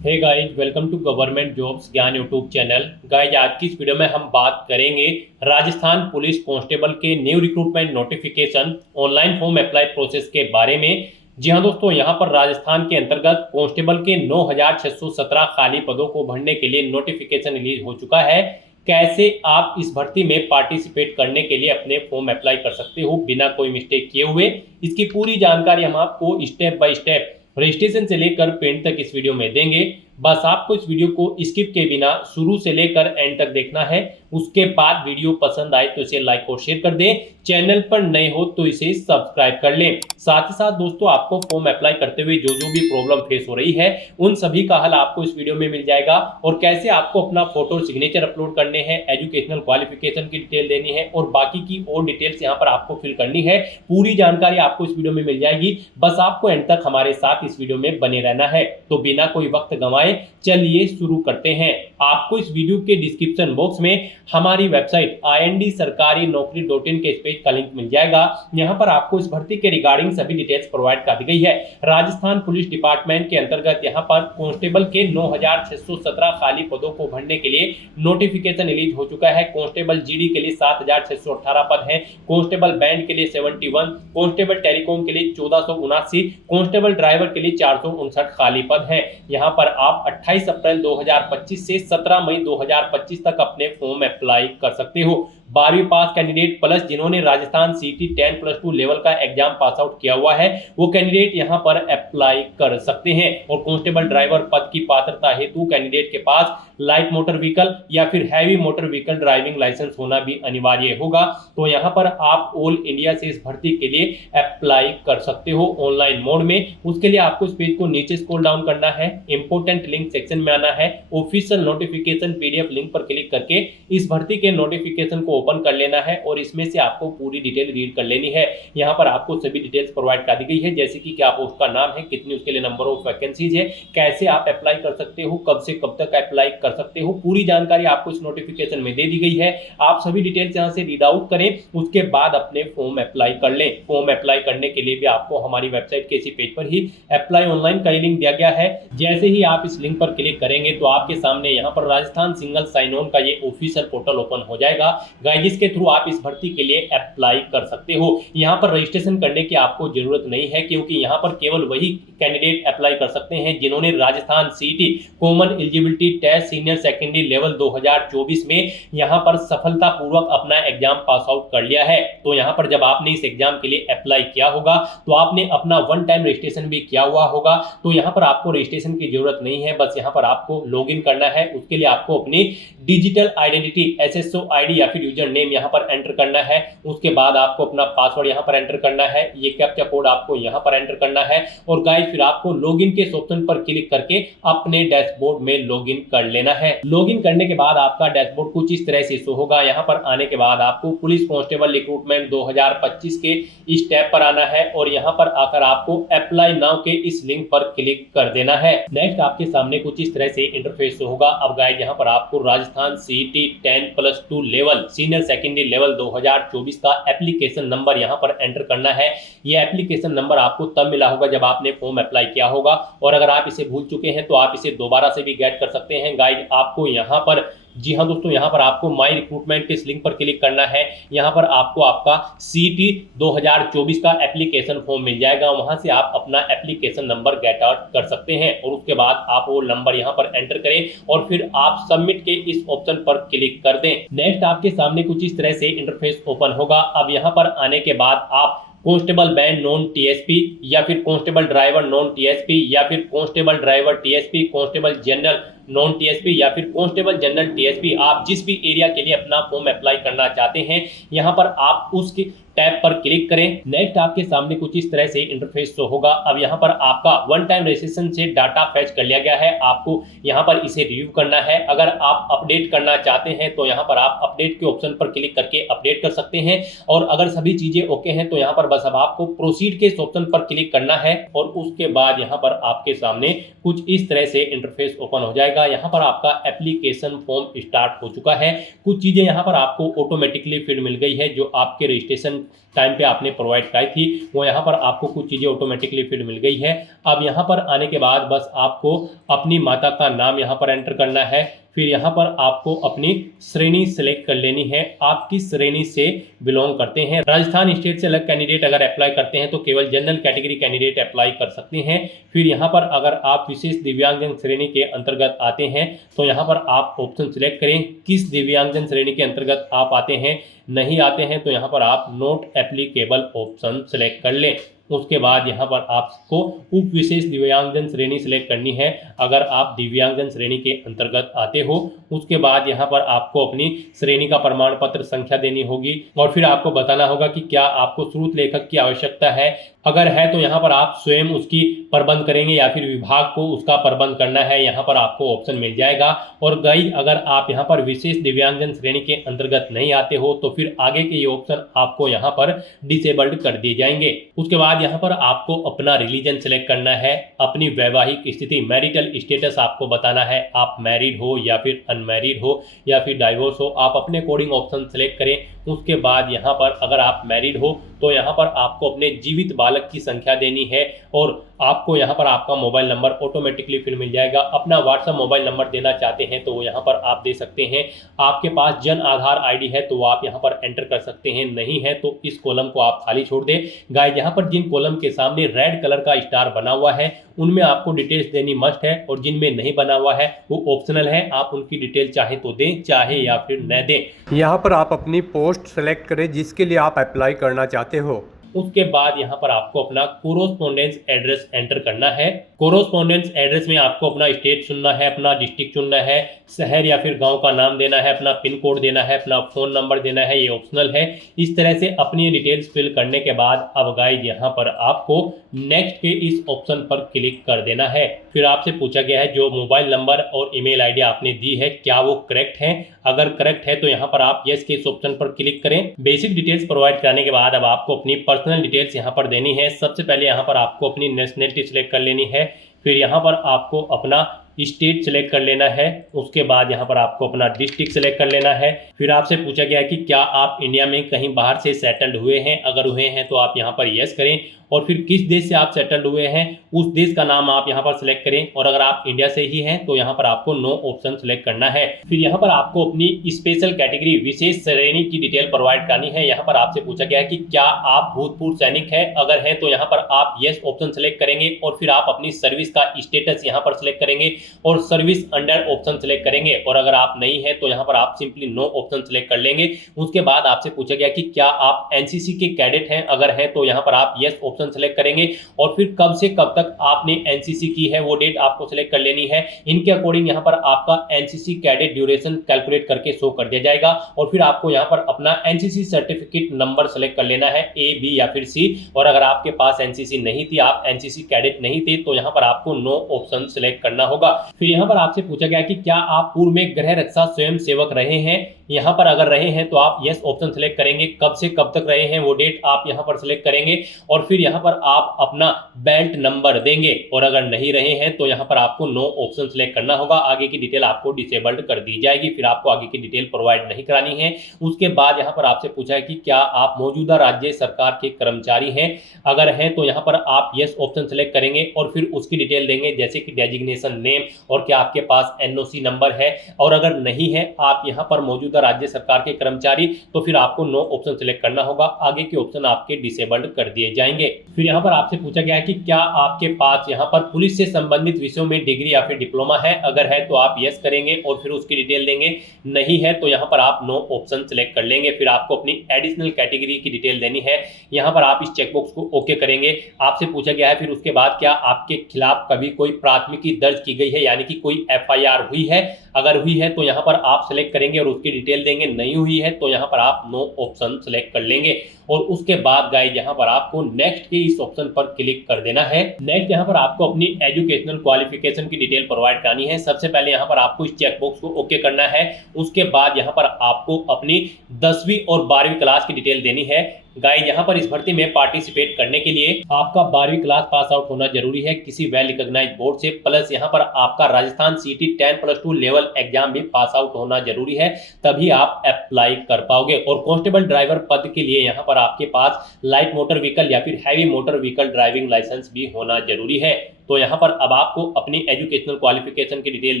Hey guys, welcome to government jobs Gyan YouTube channel. Guys, आज की इस वीडियो में हम बात करेंगे राजस्थान पुलिस कांस्टेबल के new recruitment notification online form apply process के बारे में। जी हां दोस्तों, यहां पर राजस्थान के अंतर्गत कांस्टेबल के 9617 खाली पदों को भरने के लिए नोटिफिकेशन रिलीज हो चुका है। कैसे आप इस भर्ती में पार्टिसिपेट करने के लिए अपने फॉर्म अप्लाई कर सकते हो बिना कोई मिस्टेक किए हुए, इसकी पूरी जानकारी हम आपको स्टेप बाय स्टेप रजिस्ट्रेशन से लेकर पेंट तक इस वीडियो में देंगे। बस आपको इस वीडियो को स्किप के बिना शुरू से लेकर एंड तक देखना है। उसके बाद वीडियो पसंद आए तो इसे लाइक और शेयर कर दें। चैनल पर नए हो तो इसे सब्सक्राइब कर लें। साथ ही साथ दोस्तों, आपको फॉर्म अप्लाई करते हुए जो जो भी प्रॉब्लम फेस हो रही है उन सभी का हल आपको इस वीडियो में मिल जाएगा। और कैसे आपको अपना फोटो और सिग्नेचर अपलोड करने हैं, एजुकेशनल क्वालिफिकेशन की डिटेल देनी है और बाकी की और डिटेल्स यहाँ पर आपको फिल करनी है, पूरी जानकारी आपको इस वीडियो में मिल जाएगी। बस आपको एंड तक हमारे साथ इस वीडियो में बने रहना है। तो बिना कोई वक्त गंवाए चलिए शुरू करते हैं। आपको इस वीडियो के डिस्क्रिप्शन बॉक्स में हमारी वेबसाइट ind-sarkari-naukri.in के इस पेज का लिंक मिल जाएगा। यहां पर आपको इस भर्ती के रिगार्डिंग सभी डिटेल्स प्रोवाइड कर दी गई है। राजस्थान पुलिस डिपार्टमेंट के अंतर्गत यहां पर कांस्टेबल के 9617 खाली पदों को भरने के लिए नोटिफिकेशन रिलीज हो चुका है। कांस्टेबल जीडी के लिए 7618 पद हैं, कांस्टेबल बैंड के लिए 71, कांस्टेबल टेलीकॉम के लिए 1479, कांस्टेबल ड्राइवर के लिए 459 खाली पद हैं। यहां पर आप 28 अप्रैल 2025 से 17 मई 2025 तक अपने फॉर्म अप्लाई कर सकते हो। 12वीं पास कैंडिडेट प्लस जिन्होंने राजस्थान सीटी 10+2 लेवल का एग्जाम पास आउट किया हुआ है वो कैंडिडेट यहां पर अप्लाई कर सकते हैं। और कांस्टेबल ड्राइवर पद की पात्रता हेतु कैंडिडेट के पास लाइट मोटर व्हीकल या फिर heavy motor vehicle driving licence होना भी अनिवार्य होगा। तो यहां पर आप ऑल इंडिया से इस भर्ती के लिए अप्लाई कर सकते हो ऑनलाइन मोड में। उसके लिए आपको इस पेज को नीचे स्क्रॉल डाउन करना है, इंपोर्टेंट लिंक सेक्शन में आना है, ऑफिशियल नोटिफिकेशन पीडीएफ लिंक पर क्लिक करके इस भर्ती के नोटिफिकेशन को ओपन कर लेना है और इसमें से आपको पूरी डिटेल रीड कर लेनी है। यहाँ पर आपको सभी डिटेल्स प्रोवाइड कर दी गई है, जैसे कि क्या पोस्ट का नाम है, कितनी उसके लिए नंबर ऑफ वैकेंसीज है, कैसे आप अप्लाई कर सकते हो, कब से कब तक अप्लाई कर सकते हो, पूरी जानकारी आपको इस नोटिफिकेशन में दे दी गई है। आप सभी डिटेल्स यहाँ से रीड आउट करें, उसके बाद अपने फॉर्म अप्लाई कर लें। फॉर्म अप्लाई करने के लिए भी आपको हमारी वेबसाइट के इसी पेज पर ही अप्लाई ऑनलाइन का लिंक दिया गया है। जैसे ही आप इस लिंक पर क्लिक करेंगे तो आपके सामने यहाँ पर राजस्थान सिंगल साइन ऑन का ये ऑफिशियल पोर्टल ओपन हो जाएगा, जिसके थ्रू आप इस भर्ती के लिए अप्लाई कर सकते हो। यहाँ पर रजिस्ट्रेशन करने की आपको जरूरत नहीं है, क्योंकि यहाँ पर केवल वही कैंडिडेट अप्लाई कर सकते हैं जिन्होंने Rajasthan CET common eligibility test senior secondary level 2024 में यहाँ पर सफलतापूर्वक अपना एग्जाम पास आउट कर लिया है। तो यहाँ पर जब आपने इस एग्जाम के लिए अप्लाई किया होगा तो आपने अपना वन टाइम रजिस्ट्रेशन भी किया हुआ होगा। तो यहाँ पर आपको रजिस्ट्रेशन की जरूरत नहीं है, बस यहाँ पर आपको लॉग इन करना है। उसके लिए आपको अपनी डिजिटल आइडेंटिटी एसएसओ आईडी या फिर यूजर नेम यहाँ पर एंटर करना है। उसके बाद आपको अपना पासवर्ड यहाँ पर एंटर करना है, ये कैप्चा कोड आपको यहाँ पर एंटर करना है। और गाइस, फिर आपको लॉगिन के ऑप्शन पर क्लिक करके अपने डैशबोर्ड में लॉगिन कर लेना है। लॉगिन करने के बाद आपका डैशबोर्ड कुछ इस तरह से शो होगा। यहाँ पर आने के बाद आपको पुलिस कांस्टेबल रिक्रूटमेंट 2025 के इस टैब पर आना है और यहाँ पर आकर आपको अप्लाई नाउ के इस लिंक पर क्लिक कर देना है। नेक्स्ट आपके सामने कुछ इस तरह से इंटरफेस शो होगा। अब गाइस, यहाँ पर आपको राजस्थान सीटी 10+2 लेवल सीनियर सेकेंडरी लेवल 2024 का एप्लीकेशन नंबर यहाँ पर एंटर करना है। यह एप्लीकेशन नंबर आपको तब मिला होगा जब आपने फॉर्म अप्लाई किया होगा, और अगर आप इसे भूल चुके हैं तो आप इसे दोबारा से भी गेट कर सकते हैं। गाइस, आपको यहाँ पर, जी हाँ दोस्तों, यहाँ पर आपको माई रिक्रूटमेंट के इस लिंक पर क्लिक करना है। यहाँ पर आपको आपका सीटी 2024 का एप्लीकेशन फॉर्म मिल जाएगा, वहां से आप अपना एप्लीकेशन नंबर गेट आउट कर सकते हैं। और उसके बाद आप वो नंबर यहाँ पर एंटर करें और फिर आप सबमिट के इस ऑप्शन पर क्लिक कर दें। नेक्स्ट आपके सामने कुछ इस तरह से इंटरफेस ओपन होगा। अब यहाँ पर आने के बाद आप कांस्टेबल बैंड नॉन टीएसपी या फिर कांस्टेबल ड्राइवर नॉन टीएसपी या फिर constable driver TSP, constable general non TSP या फिर कांस्टेबल जनरल टीएसपी, आप जिस भी एरिया के लिए अपना फॉर्म अप्लाई करना चाहते हैं यहाँ पर आप उसके टैब पर क्लिक करें। नेक्स्ट आपके सामने कुछ इस तरह से इंटरफेस शो होगा। अब यहाँ पर आपका वन टाइम रजिस्ट्रेशन से डाटा फैच कर लिया गया है, आपको यहाँ पर इसे रिव्यू करना है। अगर आप अपडेट करना चाहते हैं तो यहाँ पर आप अपडेट के ऑप्शन पर क्लिक करके अपडेट कर सकते हैं, और अगर सभी चीजें ओके हैं तो यहाँ पर बस अब आपको प्रोसीड के ऑप्शन पर क्लिक करना है और उसके बाद यहाँ पर आपके सामने कुछ इस तरह से इंटरफेस ओपन हो जाएगा। जाएगा। यहाँ पर आपका एप्लीकेशन फॉर्म स्टार्ट हो चुका है। कुछ चीज़ें यहाँ पर आपको ऑटोमेटिकली फिल मिल गई है जो आपके रजिस्ट्रेशन टाइम पे आपने प्रोवाइड कराई थी, वो यहाँ पर आपको कुछ चीज़ें ऑटोमेटिकली फिल मिल गई है। अब यहाँ पर आने के बाद बस आपको अपनी माता का नाम यहाँ पर एंटर करना है। फिर यहाँ पर आपको अपनी श्रेणी सेलेक्ट कर लेनी है, आप किस श्रेणी से बिलोंग करते हैं। राजस्थान स्टेट से अलग कैंडिडेट अगर अप्लाई करते हैं तो केवल जनरल कैटेगरी कैंडिडेट अप्लाई कर सकते हैं। फिर यहाँ पर अगर आप विशेष दिव्यांगजन श्रेणी के अंतर्गत आते हैं तो यहाँ पर आप ऑप्शन सिलेक्ट करें किस दिव्यांगजन श्रेणी के अंतर्गत आप आते हैं। नहीं आते हैं तो यहाँ पर आप नॉट एप्लीकेबल ऑप्शन सेलेक्ट कर लें। उसके बाद यहाँ पर आपको उप विशेष दिव्यांगजन श्रेणी सेलेक्ट करनी है अगर आप दिव्यांगजन श्रेणी के अंतर्गत आते हो। उसके बाद यहाँ पर आपको अपनी श्रेणी का प्रमाण पत्र संख्या देनी होगी और फिर आपको बताना होगा कि क्या आपको स्रोत लेखक की आवश्यकता है। अगर है तो यहाँ पर आप स्वयं उसकी प्रबंध करेंगे या फिर विभाग को उसका प्रबंध करना है, यहाँ पर आपको ऑप्शन मिल जाएगा। और गाइस अगर आप यहाँ पर विशेष दिव्यांगजन श्रेणी के अंतर्गत नहीं आते हो तो फिर आगे के ये ऑप्शन आपको यहाँ पर डिसेबल्ड कर दिए जाएंगे। उसके बाद यहाँ पर आपको अपना रिलीजन सेलेक्ट करना है, अपनी वैवाहिक स्थिति मैरिटल स्टेटस आपको बताना है, आप मैरिड हो या फिर अनमैरिड हो या फिर डाइवोर्स हो, आप अपने अकॉर्डिंग ऑप्शन सेलेक्ट करें। उसके बाद यहाँ पर अगर आप मैरिड हो तो यहाँ पर आपको अपने जीवित बालक की संख्या देनी है और आपको यहाँ पर आपका मोबाइल नंबर ऑटोमेटिकली फिर मिल जाएगा। अपना व्हाट्सएप मोबाइल नंबर देना चाहते हैं तो वो यहाँ पर आप दे सकते हैं। आपके पास जन आधार आईडी है तो वो आप यहाँ पर एंटर कर सकते हैं, नहीं है तो इस कॉलम को आप खाली छोड़ दें। गाइस यहाँ पर जिन कॉलम के सामने रेड कलर का स्टार बना हुआ है उनमें आपको डिटेल्स देनी मस्ट है और जिनमें नहीं बना हुआ है वो ऑप्शनल है, आप उनकी डिटेल चाहे तो दें चाहे या फिर न दें। यहाँ पर आप अपनी पोस्ट सेलेक्ट करें जिसके लिए आप अप्लाई करना चाहते हो। उसके बाद यहाँ पर आपको अपना कोरोस्पोंडेंस एड्रेस एंटर करना है। कोरोस्पोंडेंस एड्रेस में आपको अपना स्टेट चुनना है, अपना डिस्ट्रिक्ट चुनना है, शहर या फिर गांव का नाम देना है, अपना पिन कोड देना है, अपना फ़ोन नंबर देना है, ये ऑप्शनल है। इस तरह से अपनी डिटेल्स फिल करने के बाद अब गाइस यहाँ पर आपको नेक्स्ट के इस ऑप्शन पर क्लिक कर देना है। फिर आपसे पूछा गया है जो मोबाइल नंबर और ईमेल आईडी आपने दी है क्या वो करेक्ट है। अगर करेक्ट है तो यहाँ पर आप यस के इस ऑप्शन पर क्लिक करें। बेसिक डिटेल्स प्रोवाइड कराने के बाद अब आपको अपनी पर्सनल डिटेल्स यहाँ पर देनी है। सबसे पहले यहाँ पर आपको अपनी नेशनलिटी सिलेक्ट कर लेनी है, फिर यहाँ पर आपको अपना स्टेट सेलेक्ट कर लेना है, उसके बाद यहाँ पर आपको अपना डिस्ट्रिक्ट सेलेक्ट कर लेना है। फिर आपसे पूछा गया है कि क्या आप इंडिया में कहीं बाहर से सेटल्ड हुए हैं, अगर हुए हैं तो आप यहाँ पर यस करें और फिर किस देश से आप सेटल्ड हुए हैं उस देश का नाम आप यहाँ पर सिलेक्ट करें और अगर आप इंडिया से ही हैं तो यहाँ पर आपको नो ऑप्शन सिलेक्ट करना है। फिर यहाँ पर आपको अपनी स्पेशल कैटेगरी विशेष श्रेणी की डिटेल प्रोवाइड करनी है। यहाँ पर आपसे पूछा गया है कि क्या आप भूतपूर्व सैनिक है, अगर है तो यहाँ पर आप यस ऑप्शन सिलेक्ट करेंगे और फिर आप अपनी सर्विस का स्टेटस यहाँ पर सिलेक्ट करेंगे और सर्विस अंडर ऑप्शन सिलेक्ट करेंगे और अगर आप नहीं है तो यहाँ पर आप सिंपली नो ऑप्शन सिलेक्ट कर लेंगे। उसके बाद आपसे पूछा गया कि क्या आप एनसीसी के कैडेट हैं, अगर है तो यहाँ पर आप यस ऑप्शन सेलेक्ट करेंगे और फिर कब से कब तक आपने एनसीसी की है वो डेट आपको सिलेक्ट कर लेनी है। इनके अकॉर्डिंग यहाँ पर आपका एनसीसी कैडेट ड्यूरेशन कैलकुलेट करके शो कर दिया जाएगा और फिर आपको यहाँ पर अपना एनसीसी सर्टिफिकेट नंबर सेलेक्ट कर लेना है, ए बी या फिर सी। और अगर आपके पास एनसीसी नहीं थी, आप एनसीसी कैडेट नहीं थे तो यहाँ पर आपको नो ऑप्शन सिलेक्ट करना होगा। फिर यहाँ पर आपसे पूछा गया कि क्या आप पूर्व में गृह रक्षा स्वयं सेवक रहे हैं, यहाँ पर अगर रहे हैं तो आप यस ऑप्शन सेलेक्ट करेंगे, कब से कब तक रहे हैं वो डेट आप यहाँ पर सिलेक्ट करेंगे और फिर यहाँ पर आप अपना बेल्ट नंबर देंगे और अगर नहीं रहे हैं तो यहाँ पर आपको नो ऑप्शन सेलेक्ट करना होगा। आगे की डिटेल आपको डिसेबल्ड कर दी जाएगी, फिर आपको आगे की डिटेल प्रोवाइड नहीं करानी है। उसके बाद यहाँ पर आपसे पूछा है कि क्या आप मौजूदा राज्य सरकार के कर्मचारी हैं, अगर हैं तो यहाँ पर आप यस ऑप्शन सेलेक्ट करेंगे और फिर उसकी डिटेल देंगे जैसे कि डेजिग्नेशन नेम और क्या आपके पास एनओसी नंबर है और अगर नहीं है आप यहाँ पर मौजूदा राज्य सरकार के कर्मचारी तो फिर आपको नो ऑप्शन सिलेक्ट करना होगा। आगे के ऑप्शन आपके डिसेबल्ड कर दिए जाएंगे। फिर यहाँ पर आपसे पूछा गया है कि क्या आपके पास यहाँ पर पुलिस से संबंधित विषयों में डिग्री या फिर डिप्लोमा है, अगर है तो आप यस करेंगे और फिर उसकी डिटेल देंगे, नहीं है तो यहाँ पर आप नो ऑप्शन सिलेक्ट कर लेंगे। फिर आपको अपनी एडिशनल कैटेगरी की डिटेल देनी है, यहाँ पर आप इस चेकबॉक्स को ओके करेंगे। आपसे पूछा गया है फिर उसके बाद क्या आपके खिलाफ कभी कोई प्राथमिकी दर्ज की गई है यानी कि कोई एफआईआर हुई है, अगर हुई है तो यहाँ पर आप सिलेक्ट करेंगे और उसकी डिटेल देंगे, नहीं हुई है तो यहाँ पर आप नो ऑप्शन सिलेक्ट कर लेंगे और उसके बाद गाइस यहाँ पर आपको नेक्स्ट के इस ऑप्शन पर क्लिक कर देना है। नेक्स्ट यहाँ पर आपको अपनी एजुकेशनल क्वालिफिकेशन की डिटेल प्रोवाइड करनी है। सबसे पहले यहाँ पर आपको इस चेकबॉक्स को ओके करना है। उसके बाद यहाँ पर आपको अपनी 10वीं और 12वीं क्लास की डिटेल देनी है। गाइस यहाँ पर इस भर्ती में पार्टिसिपेट करने के लिए आपका 12वीं क्लास पास आउट होना जरूरी है किसी वेल रिकॉग्नाइज्ड बोर्ड से, प्लस यहाँ पर आपका राजस्थान सीटी 10+2 लेवल एग्जाम भी पास आउट होना जरूरी है, तभी आप अप्लाई कर पाओगे। और कांस्टेबल ड्राइवर पद के लिए यहाँ पर आपके पास लाइट मोटर व्हीकल या फिर heavy motor vehicle driving licence भी होना जरूरी है। तो यहाँ पर अब आपको अपनी एजुकेशनल क्वालिफिकेशन की डिटेल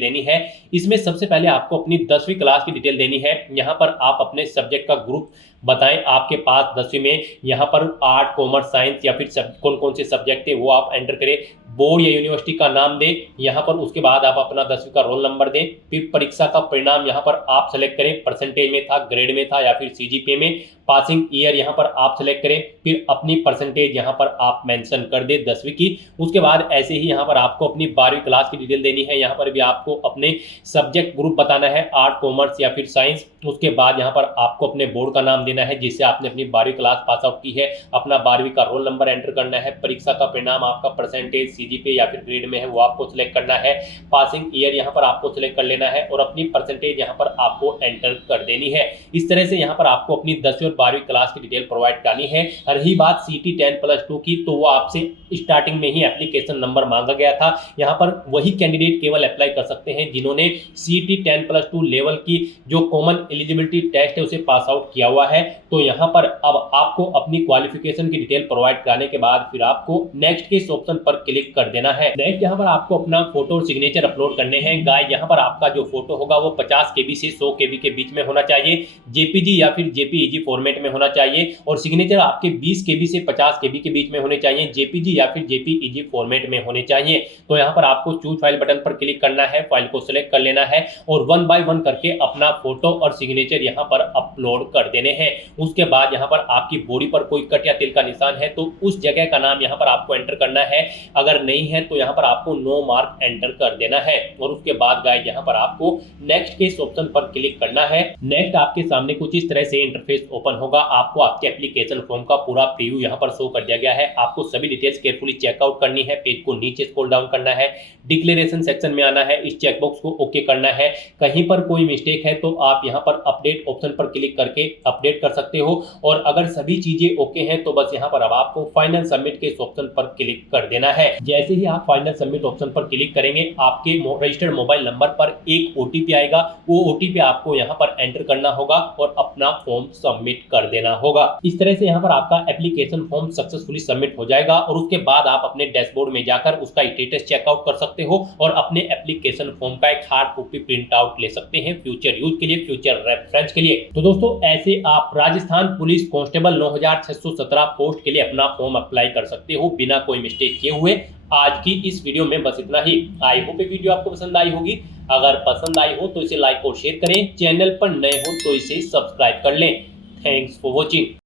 देनी है। इसमें सबसे पहले आपको अपनी 10वीं क्लास की डिटेल देनी है। यहाँ पर आप अपने सब्जेक्ट का ग्रुप बताएं, आपके पास 10वीं में यहाँ पर आर्ट, कॉमर्स, साइंस या फिर कौन कौन से सब्जेक्ट थे वो आप एंटर करें। बोर्ड या यूनिवर्सिटी का नाम दें यहाँ पर, उसके बाद आप अपना 10वीं का रोल नंबर दें। फिर परीक्षा का परिणाम यहाँ पर आप सेलेक्ट करें, परसेंटेज में था, ग्रेड में था या फिर सीजीपीए में। पासिंग ईयर यहाँ पर आप सेलेक्ट करें, फिर अपनी परसेंटेज यहाँ पर आप मेंशन कर दें 10वीं की। उसके बाद ऐसे ही यहाँ पर आपको अपनी 12वीं क्लास की डिटेल देनी है। यहाँ पर भी आपको अपने सब्जेक्ट ग्रुप बताना है, आर्ट, कॉमर्स या फिर साइंस। उसके बाद यहाँ पर आपको अपने बोर्ड का नाम देना है जिससे आपने अपनी 12वीं क्लास पास आउट की है, अपना 12वीं का रोल नंबर एंटर करना है, परीक्षा का परिणाम, आपका परसेंटेज सीजीपीए या फिर ग्रेड में है वो आपको सिलेक्ट करना है, पासिंग ईयर यहाँ पर आपको सिलेक्ट कर लेना है और अपनी परसेंटेज यहाँ पर आपको एंटर कर देनी है। इस तरह से यहाँ पर आपको अपनी 10वीं और 12वीं क्लास की डिटेल प्रोवाइड करनी है। रही बात सीटी 10+2 की, तो वो आपसे स्टार्टिंग में ही एप्लीकेशन नंबर मांगा गया था। यहाँ पर वही कैंडिडेट केवल अप्लाई कर सकते हैं जिन्होंने सीटी 10+2 लेवल की जो कॉमन एलिजिबिलिटी टेस्ट है उसे पास आउट किया हुआ है। तो यहाँ पर अब आपको अपनी क्वालिफिकेशन की डिटेल प्रोवाइड कराने के बाद फिर आपको नेक्स्ट के इस ऑप्शन पर क्लिक कर देना है। नेक्स्ट यहाँ पर आपको अपना फोटो और सिग्नेचर अपलोड करने हैं। गाइस यहाँ पर आपका जो फोटो होगा वो 50 KB से 100 KB के बीच में होना चाहिए, जेपीजी या फिर जेपीईजी फॉर्मेट में होना चाहिए, और सिग्नेचर आपके 20 KB से 50 KB के बीच में होने चाहिए, जेपीजी या फिर जेपीईजी फॉर्मेट में होने चाहिए। तो यहाँ पर आपको चूज फाइल बटन पर क्लिक करना है, फाइल को सिलेक्ट कर लेना है और 1 बाय 1 करके अपना फोटो और सिग्नेचर यहाँ पर अपलोड कर देने हैं। उसके बाद यहाँ पर आपकी बॉडी पर कोई कट या तिल का निशान है तो उस जगह का नाम यहाँ पर आपको एंटर करना है, अगर नहीं है तो यहाँ पर आपको नो मार्क एंटर कर देना है। और उसके बाद गाइस यहाँ पर आपको नेक्स्ट के इस ऑप्शन पर क्लिक करना है। नेक्स्ट आपके सामने कुछ इस तरह से इंटरफेस ओपन होगा। आपको आपके एप्लीकेशन फॉर्म का पूरा प्रीव्यू यहाँ पर शो कर दिया गया है। आपको सभी डिटेल्स केयरफुली चेकआउट करनी है, पेज को नीचे स्क्रॉल डाउन करना है, डिक्लेरेशन सेक्शन में आना है, इस चेकबॉक्स को ओके करना है। कहीं पर कोई मिस्टेक है तो आप यहाँ पर अपडेट ऑप्शन पर क्लिक करके अपडेट कर सकते हो, और अगर सभी चीजें ओके हैं तो बस यहाँ पर अब आपको फाइनल सबमिट के इस ऑप्शन पर क्लिक कर देना है। जैसे ही आप फाइनल सबमिट ऑप्शन पर क्लिक करेंगे आपके रजिस्टर्ड मोबाइल नंबर पर एक ओटीपी आएगा, वो ओटीपी आपको यहाँ पर एंटर करना होगा और अपना फॉर्म सबमिट कर देना होगा। इस तरह से यहाँ पर आपका एप्लीकेशन फॉर्म सक्सेसफुली सबमिट हो जाएगा और उसके बाद आप अपने डैशबोर्ड में जाकर उसका स्टेटस चेकआउट कर सकते हो और अपने एप्लीकेशन फॉर्म का एक हार्ड कॉपी प्रिंट आउट ले सकते हैं फ्यूचर यूज के लिए, फ्यूचर रेफरेंस के लिए। तो दोस्तों ऐसे आप राजस्थान पुलिस कांस्टेबल 9617 पोस्ट के लिए अपना फॉर्म अप्लाई कर सकते हो बिना कोई मिस्टेक किए हुए। आज की इस वीडियो में बस इतना ही। आई होप ये वीडियो आपको पसंद आई होगी। अगर पसंद आई हो तो इसे लाइक और शेयर करें, चैनल पर नए हो तो इसे सब्सक्राइब कर लें। Thanks for watching.